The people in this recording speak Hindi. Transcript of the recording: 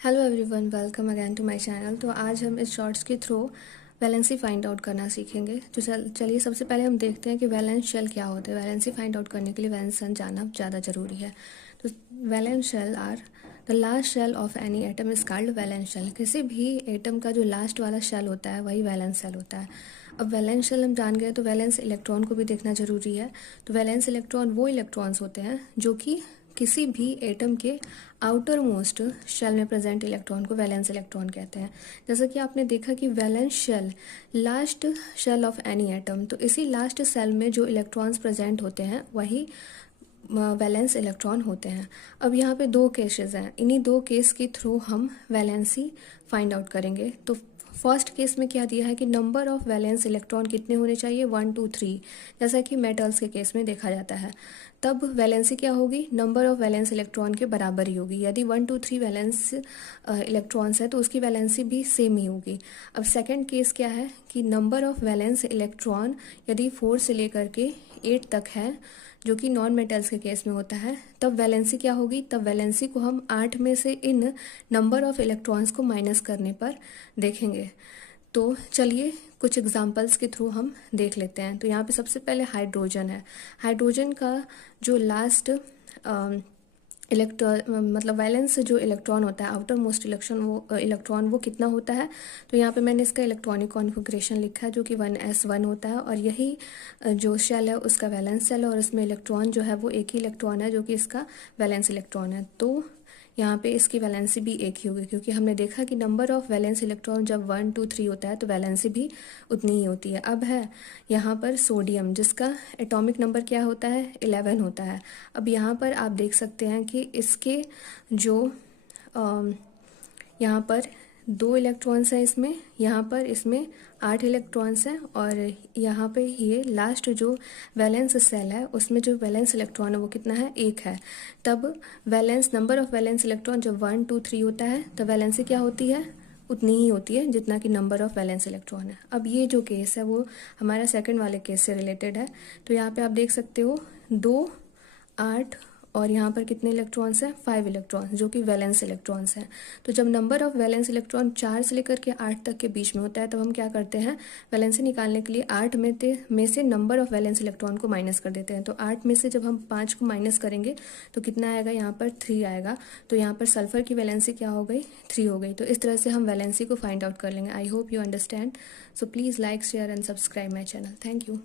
Hello everyone, welcome again to my channel. तो आज हम इस शॉर्ट्स के थ्रू वैलेंसी फाइंड आउट करना सीखेंगे। तो चलिए सबसे पहले हम देखते हैं कि वैलेंस शेल क्या होते हैं। वैलेंसी फाइंड आउट करने के लिए वैलेंस सन जानना ज़्यादा ज़रूरी है। तो valence shell are the last shell of any atom is called valence shell. किसी भी एटम का जो लास्ट वाला शेल होता है वही वैलेंस शेल होता है। अब वैलेंस शेल हम जान गए तो वैलेंस इलेक्ट्रॉन को भी देखना जरूरी है। तो वैलेंस इलेक्ट्रॉन वो इलेक्ट्रॉन्स होते हैं जो कि किसी भी एटम के आउटर मोस्ट शेल में प्रेजेंट इलेक्ट्रॉन को वैलेंस इलेक्ट्रॉन कहते हैं। जैसा कि आपने देखा कि valence shell last shell of any atom, तो इसी लास्ट शेल में जो इलेक्ट्रॉन्स प्रेजेंट होते हैं वही वैलेंस इलेक्ट्रॉन होते हैं। अब यहाँ पे दो केसेस हैं, इन्हीं दो केस के थ्रू हम वैलेंसी फाइंड आउट करेंगे। तो फर्स्ट केस में क्या दिया है कि नंबर ऑफ वैलेंस इलेक्ट्रॉन कितने होने चाहिए, 1 2 3, जैसा कि मेटल्स के केस में देखा जाता है। तब वैलेंसी क्या होगी, नंबर ऑफ वैलेंस इलेक्ट्रॉन के बराबर ही होगी। यदि 1 2 3 वैलेंस इलेक्ट्रॉन्स है तो उसकी वैलेंसी भी सेम ही होगी। अब सेकंड केस क्या है कि नंबर ऑफ वैलेंस इलेक्ट्रॉन यदि 4 से लेकर के 8 तक है, जो कि नॉन मेटल्स के केस में होता है, तब वैलेंसी क्या होगी, तब वैलेंसी को हम 8 में से इन नंबर ऑफ इलेक्ट्रॉन्स को माइनस करने पर देखेंगे। तो चलिए कुछ एग्जांपल्स के थ्रू हम देख लेते हैं। तो यहाँ पे सबसे पहले हाइड्रोजन है। हाइड्रोजन का जो लास्ट इलेक्ट्रॉन मतलब वैलेंस जो इलेक्ट्रॉन होता है, आउटर मोस्ट इलेक्ट्रॉन वो कितना होता है। तो यहाँ पे मैंने इसका इलेक्ट्रॉनिक कॉन्फ़िगरेशन लिखा है जो कि 1s1 होता है, और यही जो शेल है उसका वैलेंस शेल है, और इसमें इलेक्ट्रॉन जो है वो एक ही इलेक्ट्रॉन है जो कि इसका वैलेंस इलेक्ट्रॉन है। तो यहाँ पे इसकी वैलेंसी भी एक ही होगी, क्योंकि हमने देखा कि नंबर ऑफ वैलेंस इलेक्ट्रॉन जब 1 2 3 होता है तो वैलेंसी भी उतनी ही होती है। अब है यहाँ पर सोडियम, जिसका एटॉमिक नंबर क्या होता है, 11 होता है। अब यहाँ पर आप देख सकते हैं कि इसके जो यहाँ पर 2 इलेक्ट्रॉन्स हैं इसमें, यहाँ पर इसमें 8 इलेक्ट्रॉन्स हैं, और यहाँ पे ये लास्ट जो वैलेंस सेल है उसमें जो वैलेंस इलेक्ट्रॉन है वो कितना है, 1 है। तब valence number of valence electron जब 1 2 3 होता है तो वैलेंसी क्या होती है, उतनी ही होती है जितना कि नंबर ऑफ वैलेंस इलेक्ट्रॉन है। अब ये जो केस है वो हमारा सेकंड वाले केस से रिलेटेड है। तो यहाँ पे आप देख सकते हो 2 8 और यहाँ पर कितने इलेक्ट्रॉन्स हैं, 5 इलेक्ट्रॉन्स, जो कि वैलेंस इलेक्ट्रॉन्स हैं। तो जब नंबर ऑफ वैलेंस इलेक्ट्रॉन 4 से लेकर के 8 तक के बीच में होता है तब हम क्या करते हैं, वैलेंसी निकालने के लिए 8 में से नंबर ऑफ वैलेंस इलेक्ट्रॉन को माइनस कर देते हैं। तो 8 में से जब हम 5 को माइनस करेंगे तो कितना आएगा, यहाँ पर 3 आएगा। तो यहाँ पर सल्फर की वैलेंसी क्या हो गई, 3 हो गई। तो इस तरह से हम वैलेंसी को फाइंड आउट कर लेंगे। I hope you understand. So please like, share and subscribe my channel. Thank you.